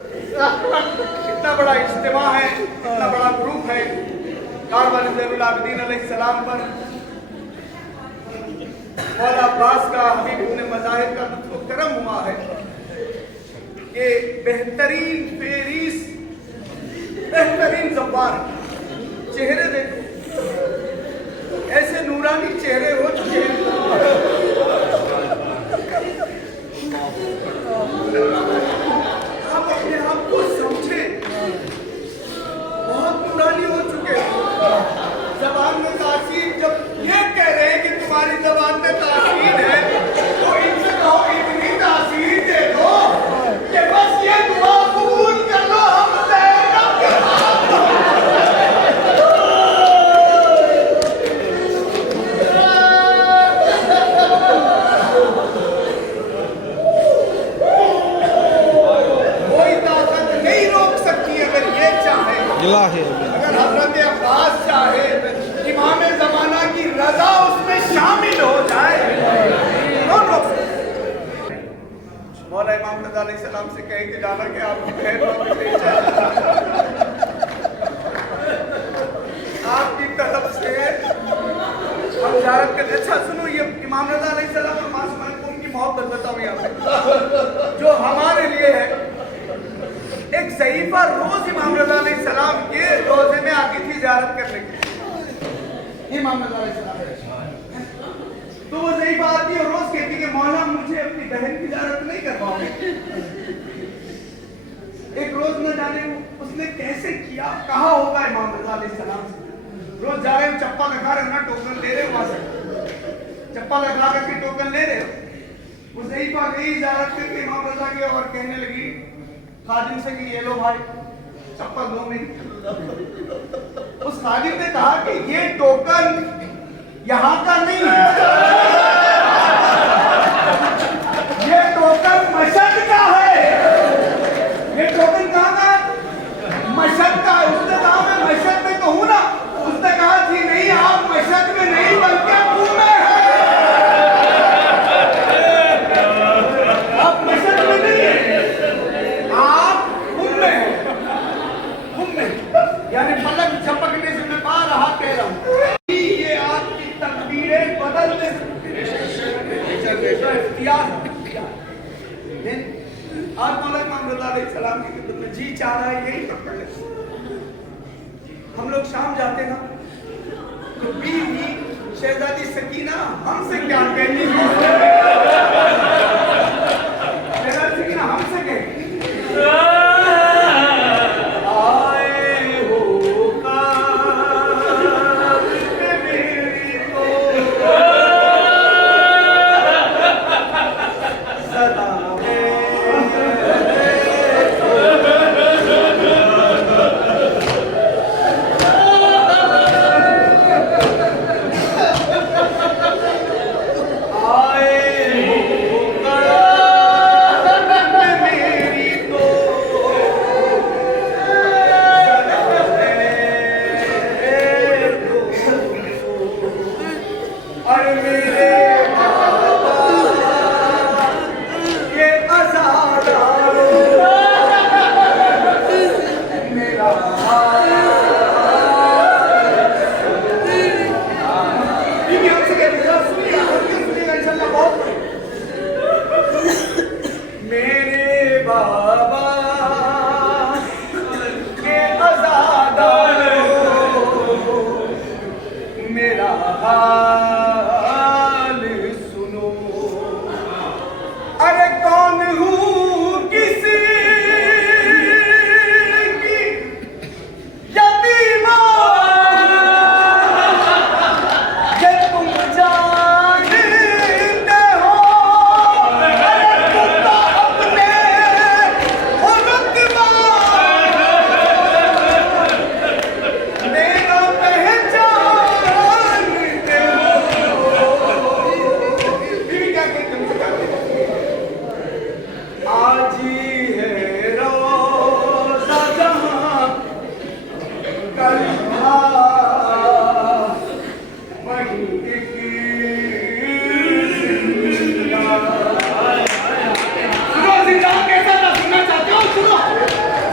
इतना बड़ा इज्तिमा है, इतना बड़ा ग्रुप है कारवान ज़ैनुल आबिदीन अलैहिस्सलाम पर मौला अब्बास का हबीब इब्न मज़ाहिर का लुत्फ़ करम हुआ है कि बेहतरीन फेरिस, बेहतरीन ज़बान, चेहरे देखो, ऐसे नूरानी चेहरे हो चुके हैं। आप अपने आप को समझे, बहुत नूरानी हो चुके हैं। ज़बान में तासीर, जब ये कह रहे हैं कि तुम्हारी ज़बान में तासीर है, तो इनसे कहो इतनी तासीर दे दो कि बस ये दुआ कबूल कर लो, हम ज़ैनब के साथ। कोई ताकत नहीं रोक सकती अगर ये चाहे, अगर हज़रत अब्बास चाहे, इमाम ज़माना की रज़ा उसमें शामिल हो जाए, कौन रोक सकता? मौला इमाम रज़ा अलैहिस्सलाम से कहे कि जाना कि आपकी बहन आपकी तरफ से हम ज़ियारत करते। अच्छा सुनो, ये इमाम रज़ा अलैहिस्सलाम और मासूम को उनकी मोहब्बत बताओ यहाँ पे, जो हमारे लिए है। एक ज़ईफ़ा रोज इमाम रज़ा अलैहिस्सलाम के रोजे में आती थी ज़ियारत करने के लिए। इमाम रज़ा अलैहिस्सलाम तो वो ज़ईफ़ा आती है और रोज कहती है कि मौला मुझे अपनी बहन की ज़ियारत नहीं करवाओगे। एक रोज न जाने उसने कैसे किया, कहा होगा इमाम रज़ा अलैहिस्सलाम से, रोज जा रहे हो, चप्पल लगा रहे हो ना, टोकन ले रहे हो, वहां से चप्पल लगा करके टोकन ले रहे हो। वो ज़ईफ़ा गई ज़ियारत करके इमाम रज़ा के और कहने लगी खादिम से कि ये लो भाई चप्पल दो मेरी। उस खादिम ने कहा कि ये टोकन यहाँ का नहीं है, ये टोकन मशहद का है। ये टोकन कहाँ का है? मशहद का है। उसने कहा मैं मशहद में तो हूँ ना। उसने कहा जी नहीं, आप मशहद में नहीं बल्कि मुंह में है। आप मशहद में नहीं है, आप मुंह में है, मुंह में, यानी पलक झपकने से मैं बाहर रहा कह रहा हूँ। ये आपकी तकदीरें बदलने आज मौला इमाम रज़ा अलैहिस्सलाम की खिदमत में जी चाह रहा है यही पकड़ ले। हम लोग शाम जाते ना तो बीवी शहजादी सकीना हमसे क्या कहती है, शहजादी सकीना हमसे कहती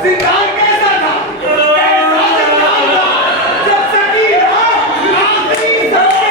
जिंदान कैसा था? कैसा जिंदान था? जब सकीना आखिरी सबसे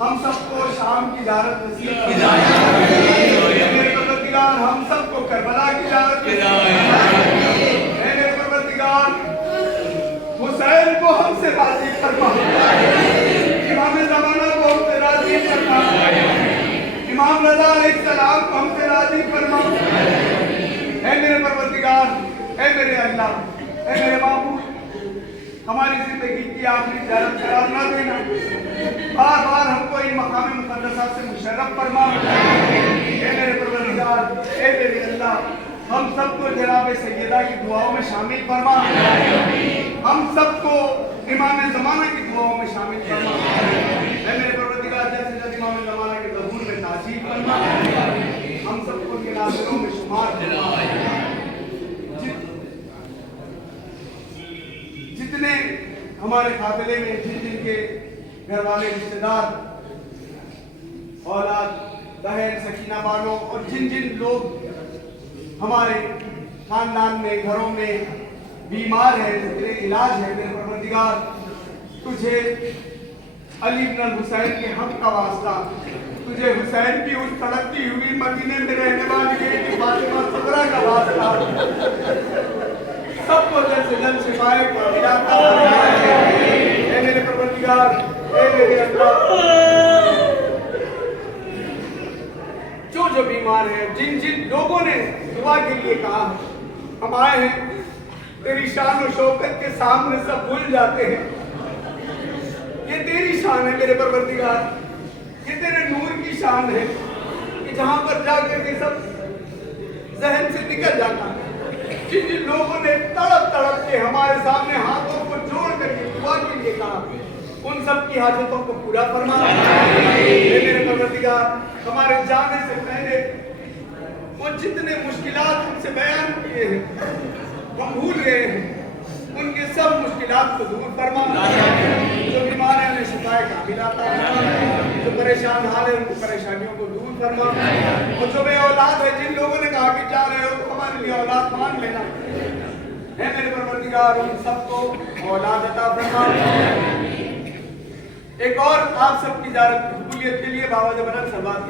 हम सबको शाम की ज़ियारत नसीब फरमाए। मेरे परवरदिगार हम सबको करबला की ज़ियारत ऐ मेरे परवरदिगार हुसैन को हमसे राजी फरमा, इमाम ज़माना को हमसे राजी फरमा, इमाम रज़ा अलैहिस्सलाम को हमसे राजी फरमा। ऐ मेरे परवरदिगार, ऐ मेरे अल्लाह, ऐ मेरे माबूद, हमारी जिंदगी की आखिरी ज़ियारत करार ना देना, बार बार हमको इन मकाम मुक़द्दसा से मुशर्रफ फरमा। ऐ मेरे परवरदिगार, ऐ मेरे अल्लाह, हम सबको जनाब सैयदा की दुआओं में शामिल फरमा, हम सबको इमाम ज़माना की दुआओं में शामिल फरमा। ऐ मेरे परवरदिगार, जल्द से जल्द इमाम ज़माना के ज़हूर में तासीर फरमा, हम सबको के नाज़िरों में शुमार फरमा। जितने हमारे काफिले में जिनके घर वाले रिश्तेदार, औलाद, बहन, सकीना बानो और जिन लोग हमारे खानदान में, घरों में बीमार है, जितने इलाज है, मेरे परवरदिगार तुझे अली इब्न हुसैन के हक का वास्ता, तुझे हुसैन की उस तड़पती हुई मदीने में रहने वाली बेटी फातिमा ज़हरा का वास्ता, सबको जल्द से जल्द शिफाए को दिलाता है। मेरे परवरदिगार, ऐ मेरे अल्लाह, जो बीमार है, जिन लोगों ने दुआ के लिए कहा, हम आए हैं तेरी शान और शौकत के सामने सब भूल जाते हैं। ये तेरी शान है मेरे परवरदिगार, ये तेरे नूर की शान है कि जहां पर जाकर के सब जहन से निकल जाता है। जिन लोगों ने तड़प के हमारे सामने हाथों को जोड़ करके दुआ के लिए कहा, उन सब की हाजतों को पूरा फरमा। मेरे परवरदिगार, हमारे जाने से पहले वो जितने मुश्किलात हमसे बयान किए हैं, हम भूल गए हैं, उनके सब मुश्किलात को दूर फरमा। जो बीमार है उन्हें शिफाए कामिल अता फरमा, जो परेशान हाल है उनकी परेशानियों को दूर फरमा, और जो बे औलाद है, जिन लोगों ने कहा कि जा रहे हो तो हमारे लिए औलाद मान लेना है, मेरे परवरदिगार उन सबको औलाद अता फरमा। एक और आप सबकी ज़ियारत की कबूलियत के लिए बाबा जबरन सबात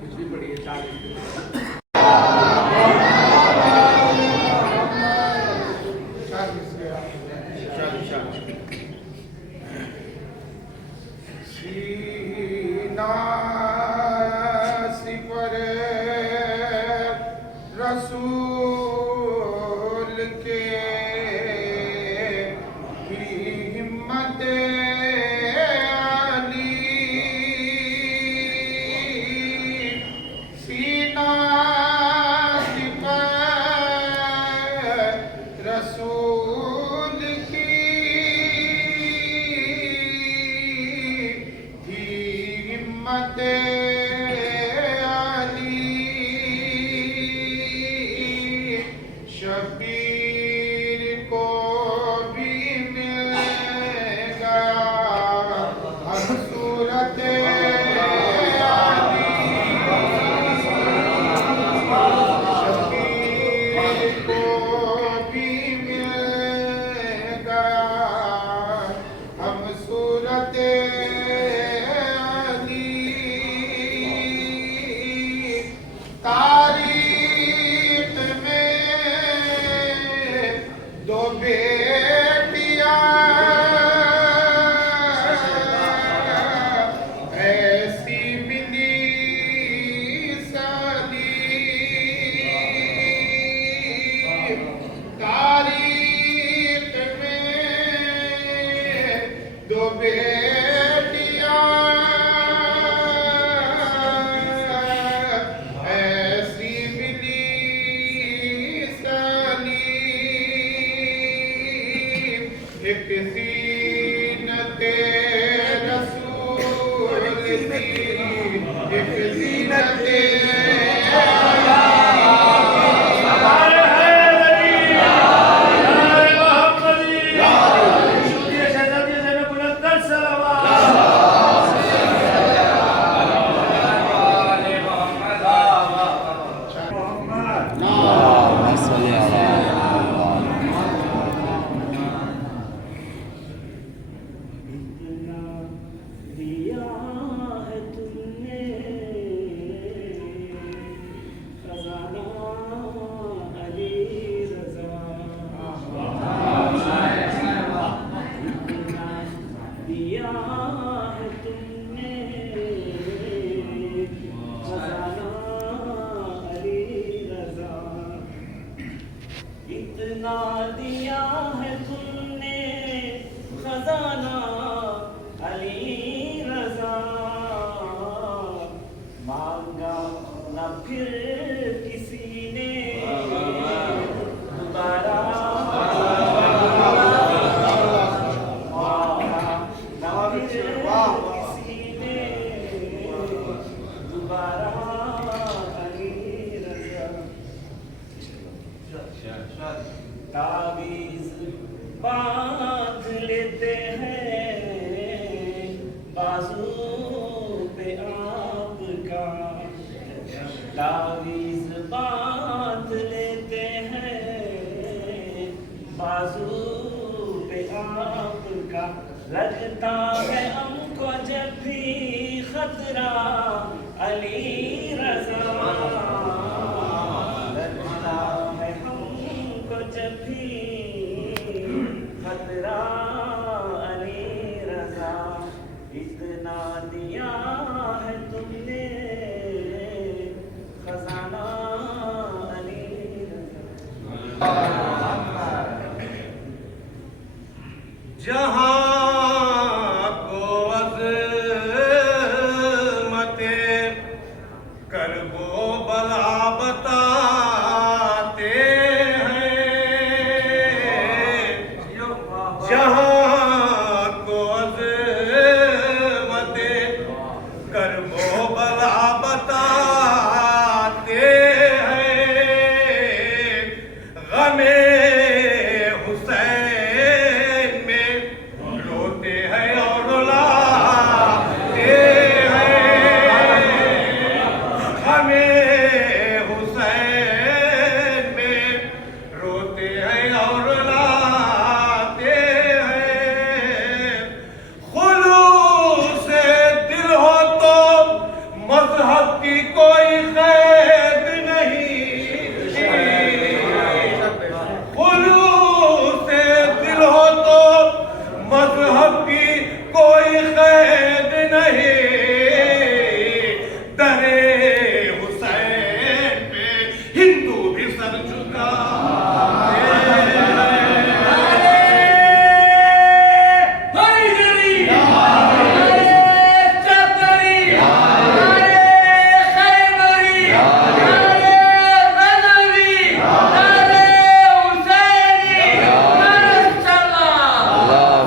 कुछ भी पढ़िए रसूल के हिम्मत अली सीना रसूल की हिम्मत शबीर को भी मिल गया हर सूरत शबीर को भी मिल गया हम सूरत तारीख में दो बेटियां ऐसी मिली सलीम तारीख में दो बेटियां ऐसी मिली सलीम एक ज़ीनते रसूल की एक ज़ीनते खजाना अली रजा, मांगा न फिर किसी ने दोबारा, मांगा न फिर किसी ने दोबारा अली रजा। तावीज़ बांध लेते हैं बाजू पे आपका, तावीज़ बांध लेते हैं बाजू पे आपका, लगता है हमको जब भी खतरा अली रजा, लगता है हमको जब भी खतरा अली रजा, इतना दिया है तुमने खजाना अली रजा। जहाँ को अज़मते करबो बला बताते हैं, जहाँ को अज़मते करबो बला बताते हैं, गमे हुसैन में रोते हैं और रुलाते हैं, हमें हुसैन में रोते हैं और रुलाते हैं। खुलूस दिल हो तो मजहब की कोई कैद नहीं, खुलूस दिल हो तो मजहब की कोई कैद नहीं, दरे हुसैन पे हिंदू भी सर झुकाते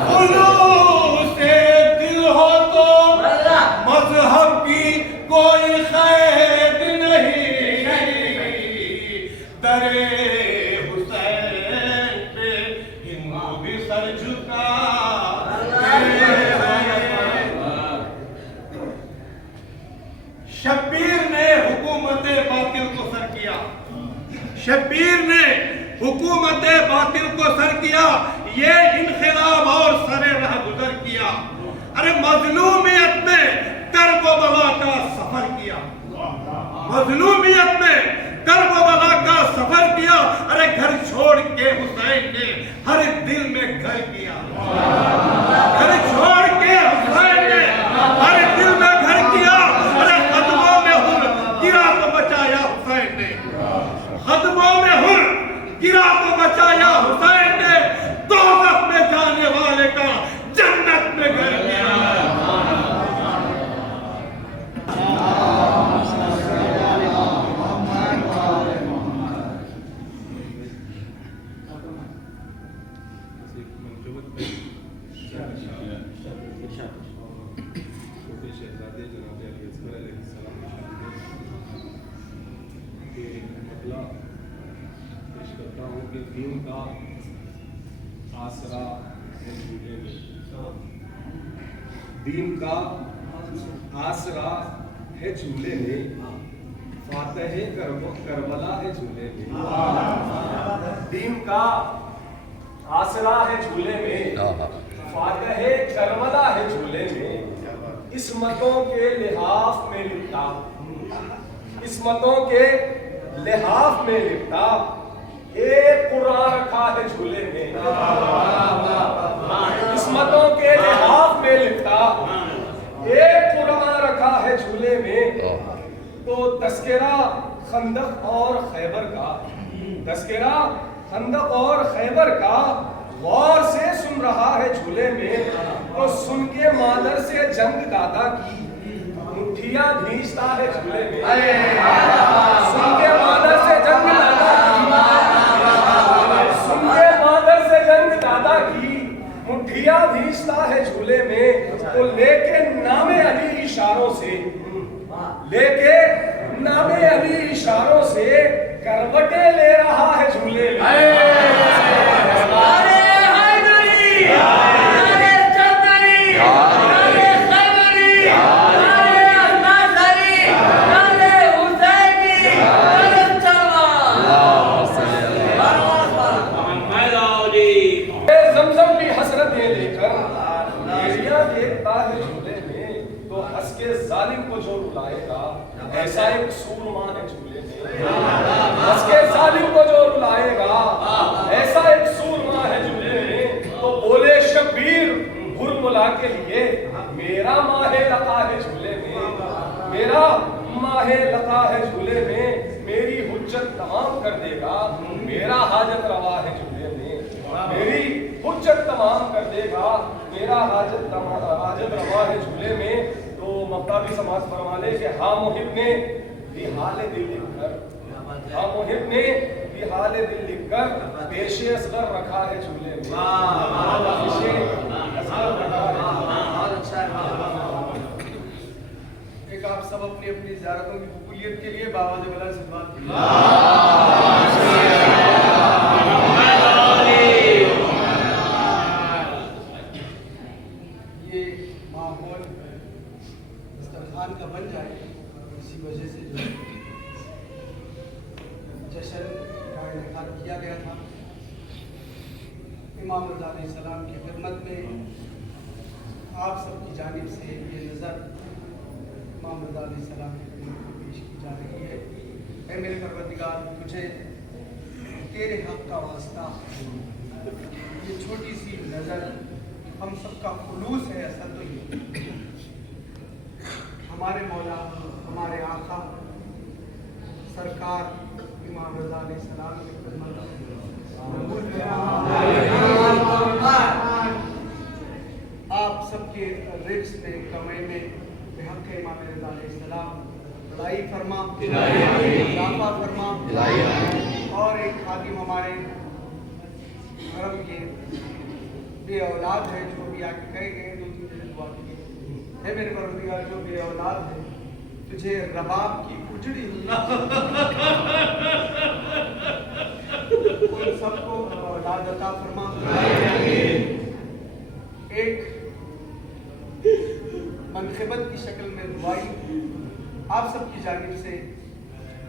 खुलूस दिल हो तो मजहब की कोई कैद नहीं, दरे हुसैन पे हिंदू भी सर झुकाते हैं। शब्बीर ने हुकूमत बातिल को सर किया, शब्बीर ने हुकूमत बातिल को सर किया, ये इनकलाब और सरे राह गुजर किया, अरे मजलूमियत में कर्ब बला का सफर किया, मजलूमियत में कर्ब बला का सफर किया, अरे घर छोड़ के हुसैन ने हर दिल में घर किया, घर छोड़ के हुसैन ने हर दिल में घर किया, अरे कदमों में हुर गिरा तो बचाया हुसैन ने, कदमों में हुर गिरा तो बचाया हुसैन ने, दोज़ख में जाने वाले का जन्नत में घर किया। छोटे शहजादे जनाब अली असगर अलैहिस्सलाम के मतलब पेश करता हूँ कि दीन का आसरा है झूले में, दीन का आसरा है झूले में, फातह करबला है झूले में, दीन का आसरा है झूले में, फातह करबला है झूले में, इस्मतों के लिहाफ में लिपटा, इस्मतों के लिहाफ में लिपटा, एक कुरान रखा है झूले में, इस्मतों के लिहाफ में लिपटा, एक कुरान रखा है झूले में। तो तस्करा खंदक और खैबर का, तस्करा खंदक और खैबर का गौर से सुन रहा है झूले में, तो सुन के मादर से जंग दादा की मुठ्ठियां भींचता है झूले में। सुन के मादर से जंग दादा की, सुन के मादर से जंग दादा की मुठ्ठियां भींचता है झूले में। तो लेके नामे अली इशारों से, लेके नामे अली इशारों से करवटे ले रहा है झूले में। जमजम की हसरतें लेकर एरिया देखता है झूले में, तो हंस के जालिम को जो रुलाएगा, ऐसा एक सूरमा है झूले में। हंस के जालिम को जो रुलाएगा, ऐसा एक सूरमा है झूले में। तो बोले शब्बीर हुरमुला के लिए, मेरा माहे लगा है झूले में, मेरा माहे लगा है झूले में। मेरी हुज्जत तमाम कर देगा, मेरा हाजत रवा है झूले में। मेरी हुज्जत तमाम कर देगा, मेरा हाजत रवा है झूले में। तो मक्ताबी समाज फरमाले कि हाँ मुहिब ने भी हाल दिल लिखकर, हाँ मुहिब ने भी हाल दिल लिखकर पेशे असगर रखा है झूले में। पेशे असगर रखा है। एक आप सब अपनी अपनी ज़ियारतों की कबूलियत के लिए बाबा जबला से बात ये माहौल दस्तरखान का बन जाए, इसी वजह से जो जश्न का इनेकाद किया गया था। इमाम रज़ा अलैहिस्सलाम की खिदमत में आप सबकी जानिब से ये नज़र इमाम रज़ा अलैहिस्सलाम की खिदमत में पेश की जा रही है। ऐ मेरे परवरदिगार, तुझे तेरे हक़ का वास्ता, ये छोटी सी नज़र हम सबका खुलूस है। असल तो ये हमारे मौला, हमारे आका सरकार इमाम रज़ा अलैहिस्सलाम की खिदमत आप सबके रिज़्क़ में, कमाई में बेहक इमाम रज़ा अलैहिस्सलाम भलाई फरमा, इजाफा फरमा। और एक खादिम हमारे हरम के बे औलाद है, जो भी आके कहे गए, 2-3 दिन दुआ की है मेरे परवरदिगार, जो बे औलाद है, तुझे रबाब की उजड़ी उन सबको औलाद अता फरमा। एक मनक़िबत की शक्ल में दुआई आप सबकी जानिब से,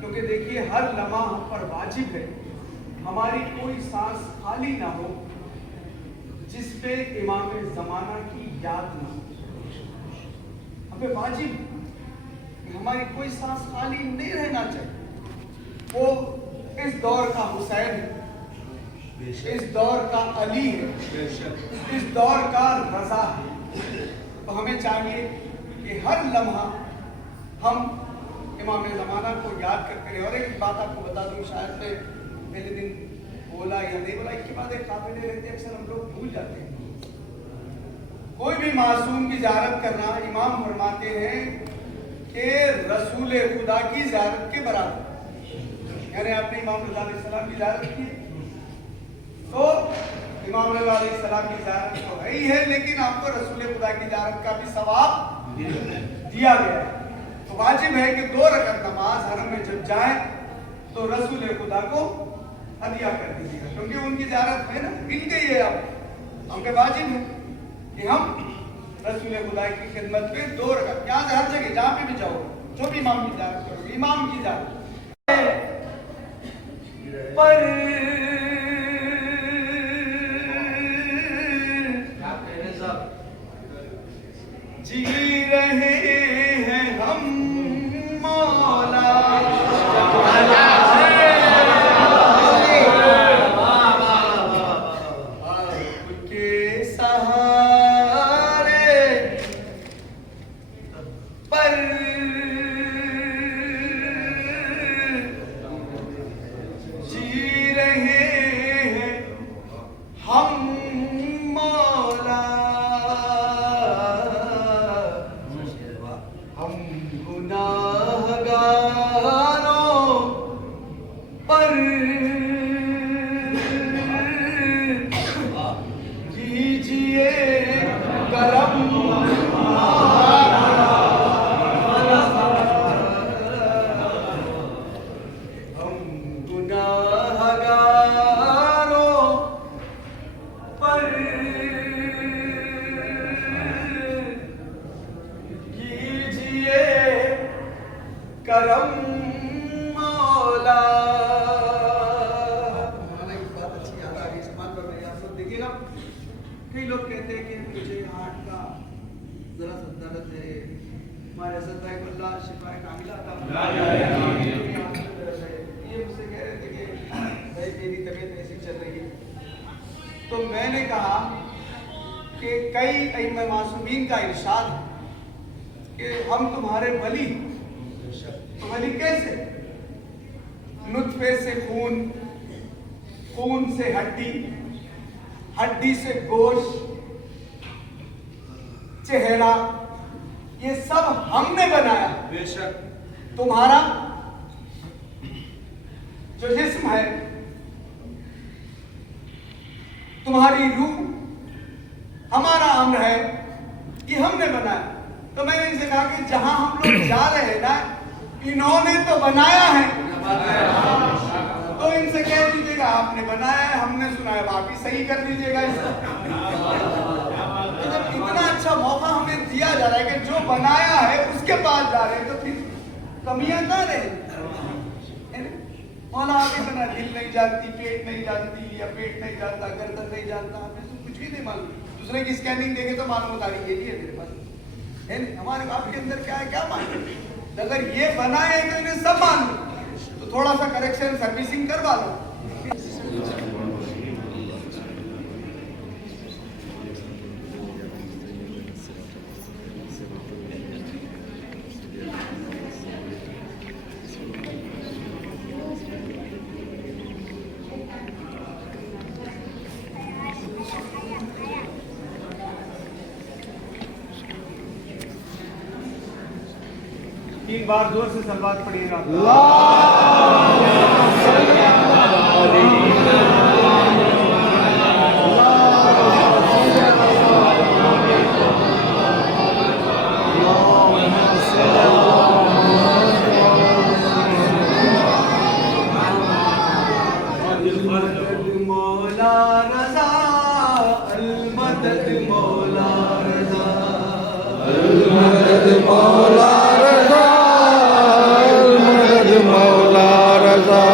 क्योंकि देखिए हर लम्हा हम पर वाजिब है, हमारी कोई सांस खाली ना हो जिस पे इमाम ज़माना की याद ना हो। हमें वाजिब कि हमारी कोई सांस खाली नहीं रहना चाहिए। वो इस दौर का हुसैन है, इस दौर का अली है, इस दौर का रज़ा है। तो हमें चाहिए कि हर लम्हा हम इमाम ज़माना को याद करते हैं। और एक बात आपको बता दूं, शायद मैं पहले दिन बोला या नहीं बोला, इसके बाद एक काबिले रहते अक्सर हम लोग भूल जाते हैं। कोई भी मासूम की ज़ियारत करना, इमाम फरमाते हैं कि रसूल खुदा की ज़ियारत के बराबर। यानी आपने इमाम रज़ा अलैहिस्सलाम की ज़ियारत की, तो इमाम रज़ा अलैहिस्सलाम की ज़ियारत तो है ही है, लेकिन आपको रसूल खुदा की ज़ियारत का भी सवाब दिया गया है। तो वाजिब है कि 2 रकात नमाज हरम में जब जाए तो रसूल खुदा को हदिया कर दीजिएगा, क्योंकि उनकी ज़ियारत है ना, मिल गई है। अब हम पे वाजिब है कि हम रसूल खुदा की खिदमत में 2 रकात, यहाँ से हर जगह जहाँ पे भी जाओ, जो भी इमाम की ज़ियारत करोगे, इमाम की ज़ियारत पर जी रहे हैं हम मौला के सहारे पर जी रहे हैं हम पर कीजिए करम मौला। हमारा एक बात अच्छी याद आ रही है, समाज पर आप सब देखिएगा, कई लोग कहते हैं कि मुझे हार्ट का जरा सा दर्द है, हमारे असद भाई को अल्लाह शिफाए कामिला अता फरमाए। ये मुझसे कह रहे थे कि भाई मेरी तबीयत ऐसी चल रही है, तो मैंने कहा कि कई अइम्मा मासूमीन का इरशाद है कि हम तुम्हारे वली। तो वली कैसे? नुत्फे से खून, खून से हड्डी, हड्डी से गोश्त, चेहरा, ये सब हमने बनाया। बेशक तुम्हारा जो जिस्म है, तुम्हारी रूह, हमारा अम्र है, ये हमने बनाया। तो मैंने इनसे कहा कि जहां हम लोग जा रहे हैं ना, इन्होंने तो बनाया है, तो इनसे कह दीजिएगा आपने बनाया है, हमने सुनाया, आप ही सही कर दीजिएगा इसको। तो जब इतना अच्छा मौका हमें दिया जा रहा है कि जो बनाया है उसके पास जा रहे हैं, तो फिर कमियां कहाँ रहे? मौला आगे बना, दिल नहीं जानती, पेट नहीं जानती, या पेट नहीं जानता, गर्दन नहीं जानता, हमें तो कुछ भी नहीं मालूम। दूसरे की स्कैनिंग देखे तो मालूम होता है ये भी है मेरे पास, है नहीं? हमारे आपके अंदर क्या है, क्या मालूम? अगर ये बनाए तो इन्हें सब मालूम, तो थोड़ा सा करेक्शन सर्विसिंग करवा लो। 3 बार जोर से सलवात पढ़िएगा। मौला रज़ा अलमदद मौला रज़ा अलमदद मौला रज़ा अलमदद मौला रज़ा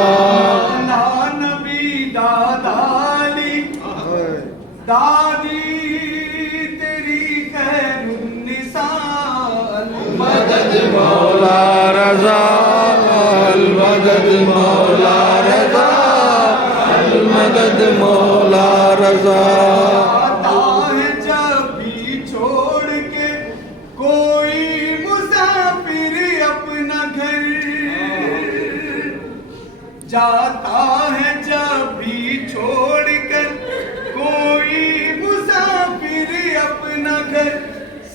ना नबी दादाली दादी तेरी खैरुन्निसा अलमदद मौला रज़ा अलमदद मौला रज़ा मदद मौला रज़ा आता है जब भी छोड़ के कोई मुसाफिर अपना घर, जाता है जब भी छोड़ कर कोई मुसाफिर अपना घर,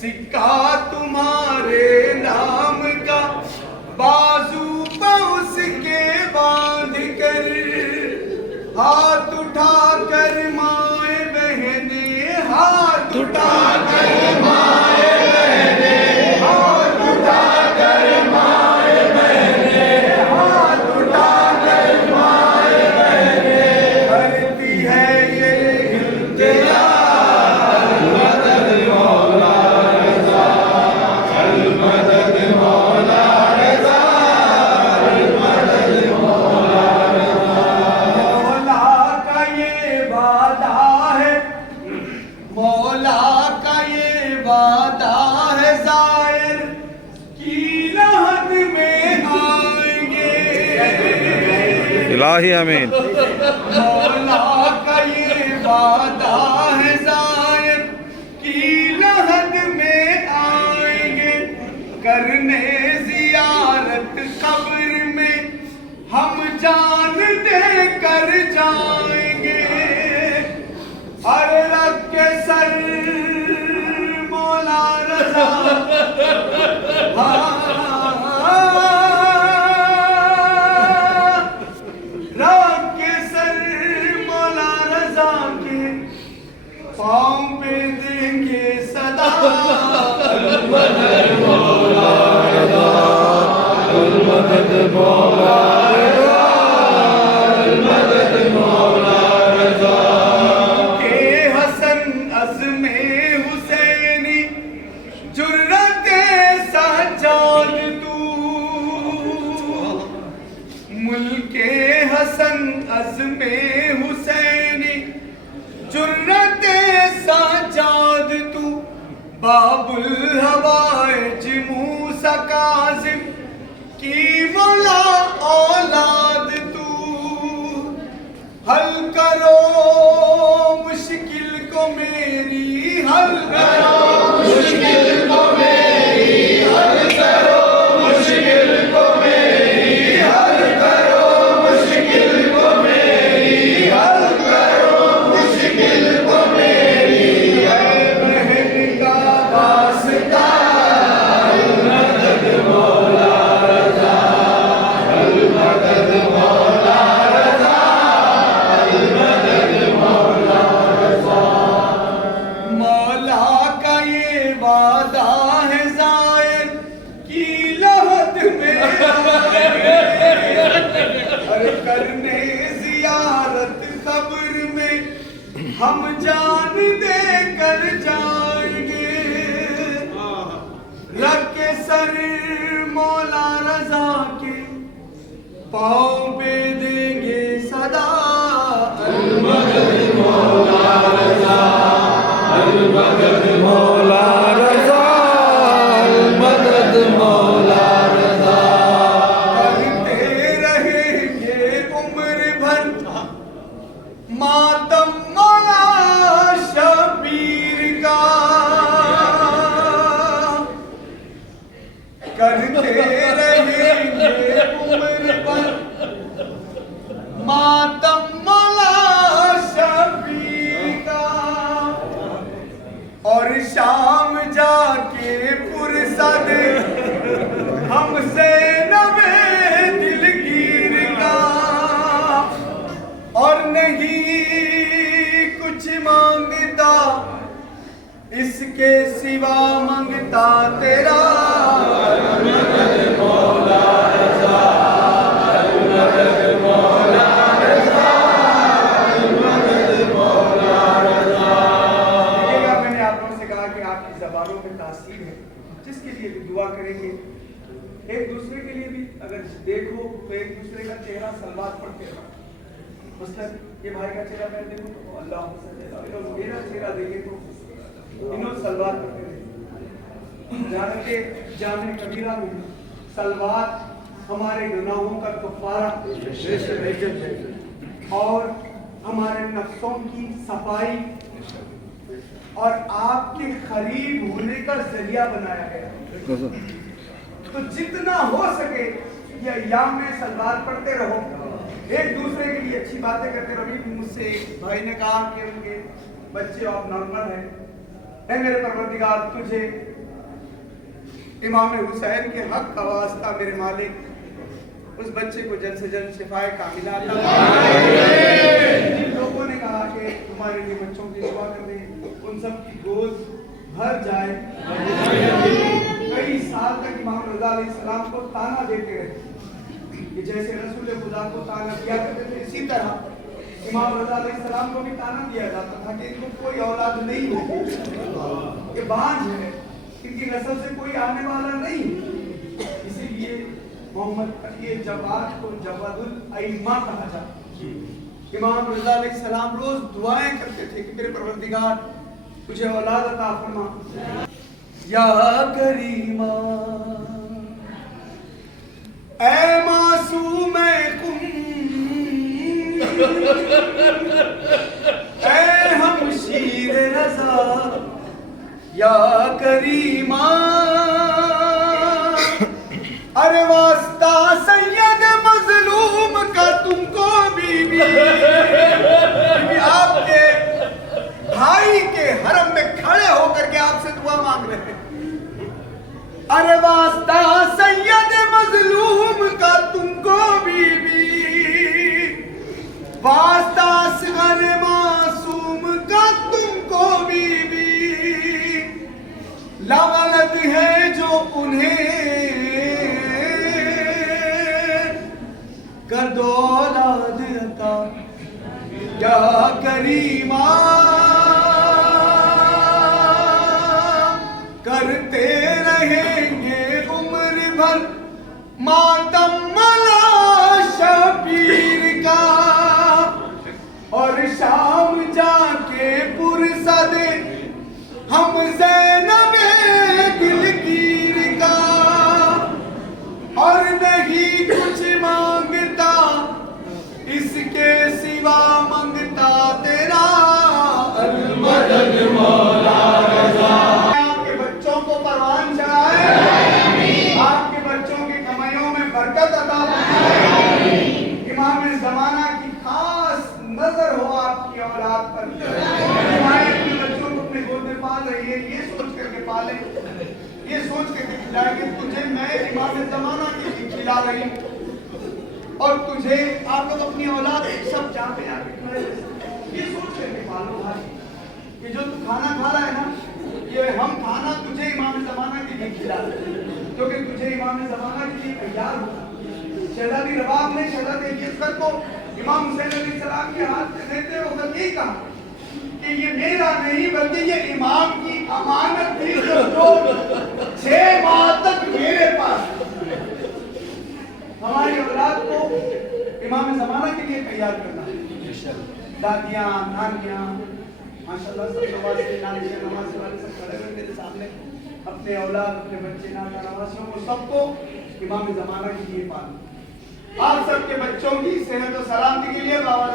सिक्का तुम्हारे नाम का बाजू पाउस के बांध कर, हाथ उठा कर माए बहने, हाथ उठा कर माए बहने, हाथ उठा कर माए बहने, हाथ उठा कर माए बहने, करती है ये इंतजार मदद मौला रज़ा मदद मौला रज़ा मदद मौला मौला का ये वादा है ज़ाहिर की लहद में आएंगे, इलाही आमीन। मौला का ये वादा है ज़ाहिर की लहद में आएंगे, करने ज़ियारत कब्र में हम जान दे कर जाएंगे, हर रग के सर मौला रज़ा रग के सर मौला रज़ा के पाँव पे देंगे सदा मदद मौला रज़ा मदद मौला रज़ा मदद मौला रज़ा हसन अज़्मे हुसैनी जुर्रते साजाद तू बाबुल हवाइज मूसा काज़िम की मौला औलाद तू। हल करो मुश्किल को मेरी, हल करो मुश्किल को मेरी, हल करो मुश्किल को मेरी, हल करो मुश्किल को मेरी, हल करो मुश्किल को मेरी। है बहन का वास्ता अल मदद मौला रज़ा, अल मदद मौला रज़ा, अल मदद मौला रज़ा। मौला का ये वादा है ज़ायर की लहद में अरे करने ज़ियारत कब्र में हम जान दे कर जाएंगे। रख के सर मौला रज़ा के पाँव पे देंगे सदा अल मदद मौला रज़ा, अल मदद मौला रज़ा, अल मदद मौला रज़ा। करते रहेंगे उम्र भर मातम मौला शबीर का, करते रहेंगे उम्र भर मातम मौला शबीर का। और शाम जाके फुर्सत हमसे नवे दिलगीर का। और नहीं कुछ मांगता इसके सिवा मांगता तेरा अल मदद मौला रज़ा, अल मदद मौला रज़ा, अल मदद मौला रज़ा। देखिएगा, मैंने आप लोगों से कहा कि आपकी ज़बानों में तासीर है, जिसके लिए भी दुआ करेंगे। एक दूसरे के लिए भी अगर देखो तो एक दूसरे का चेहरा सलवात पढ़ते रहो। मतलब ये भाई का चेहरा मैं देखूं तो अल्लाह मेरा चेहरा देखे तो इन्हों सलवात पढ़ते रहे। जानते जामे कबीरा में सलवात हमारे गुनाहों का कफ़ारा और हमारे नफ्सों की सफाई और आपके करीब होने का जरिया बनाया गया। तो जितना हो सके ये अय्याम में सलवात पढ़ते रहो, एक दूसरे के लिए अच्छी बातें करते रहो। मुझसे एक भाई ने कहा कि उनके बच्चे अब नॉर्मल है मेरे परवरदिगार तुझे इमाम हुसैन के हक का वास्ता मेरे मालिक उस बच्चे को जल्द से जल्द शिफाए कामिला अता फरमाए। जिन लोगों ने कहा कि तुम्हारे लिए बच्चों की दुआ कर दें, उन सब की गोद भर जाए। कई साल तक इमाम रज़ा अलैहिस्सलाम को ताना देते रहे कि जैसे रसूल खुदा को ताना दिया करते थे, इसी तरह इमाम रज़ा अलैहिस्सलाम को भी ताना दिया जाता था कि इनको कोई औलाद नहीं है, ये बांझ है, इनकी नस्ल से कोई आने वाला नहीं। इसीलिए मोहम्मद ये जवाद को जवादुल अइम्मा कहा जाता है। इमाम रज़ा अलैहिस्सलाम रोज दुआएं करते थे कि मेरे परवरदिगार मुझे औलाद अता फरमा। या करीमा ऐ मासूम ऐ हमशीर रज़ा या करीमा। अरे वास्ता सैयद मजलूम का तुमको बीबी आपके भाई के हरम में खड़े होकर के आपसे दुआ मांग रहे हैं। अरे वास्ता सैयद मजलूम का तुमको बीबी, वास्ता असगर मासूम का तुमको बीबी। लावलद है जो उन्हें कर दो औलाद अता या करीमा। करते रहेंगे उम्र भर मातम मौला शबीर का। पुरसद हम ज़ैनबे दिलगीर का, और नहीं कुछ मांगता इसके सिवा मांगता तेरा अल-मदद मौला रज़ा। आपके बच्चों को परवान चढ़ाए, आपके बच्चों की कमाइयों में बरकत अता फरमाए। इमाम ज़माना की खास नजर हो आपकी औलाद पर। माएं अपने बच्चों को अपने गोद में पाल रही है, ये सोच करके पाले, ये सोच करके खिलाए कि तुझे मैं इमाम ज़माना की खिला रही हूँ, और तुझे आप लोग अपनी औलाद सब जहाँ पे आके खड़े, ये सोच करके पालो भाई कि जो तू खाना खा रहा है ना, ये हम खाना तुझे इमाम ज़माना के लिए खिला रहे हैं, क्योंकि तुझे इमाम ज़माना के लिए तैयार होना। शहजादी रबाब ने शहजादी यज़्ज़त को इमाम हुसैन अलैहिस्सलाम के हाथ में देते वक्त ये कहा कि ये मेरा नहीं बल्कि ये इमाम की अमानत थी, जो 6 माह तक मेरे पास। हमारी औलाद को इमाम ज़माना के लिए तैयार करना। दादियाँ, नानियाँ, माशाल्लाह सब नमाज वाले सब खड़े हुए मेरे सामने, अपने औलाद, अपने बच्चे, नाना नवासियों को सबको इमाम ज़माना के लिए पालना। आप सबके बच्चों की सेहत और सलामती के लिए बाबा